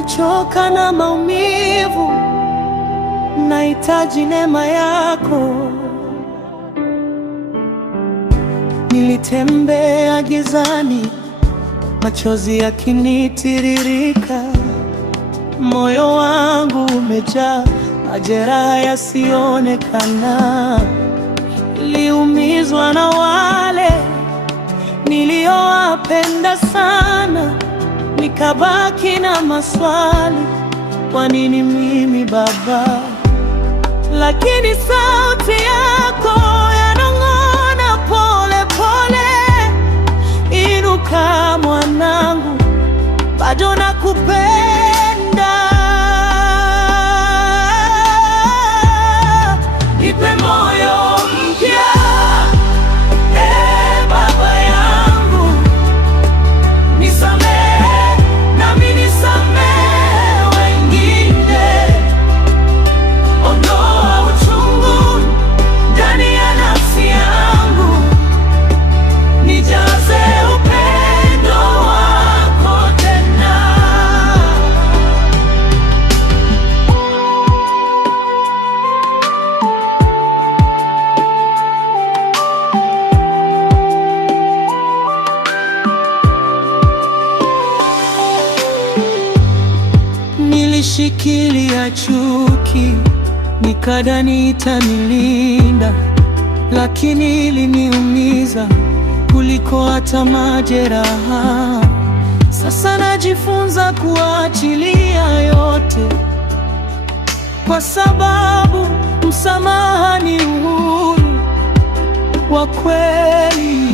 nimechoka na maumivu, nahitaji neema yako. Nilitembea gizani, machozi yakinitiririka, moyo wangu umejaa majeraha yasiyoonekana. Niliumizwa na wale niliowapenda sana, nikabaki na maswali, kwa nini mimi Baba? Lakini sauti yako yanong'ona pole pole, inuka mwanangu, bado nakupenda. Nipe moyo mpya, Baba yangu, nisamehe nami nisamehe wengine. Ondoa uchungu ndani ya nafsi yangu, nijaze upendo wako tena. Nilishikilia chuki, nikadhani itanilinda, lakini iliniumiza kuliko hata majeraha. Sasa najifunza kuachilia yote, kwa sababu msamaha ni uhuru wa kweli.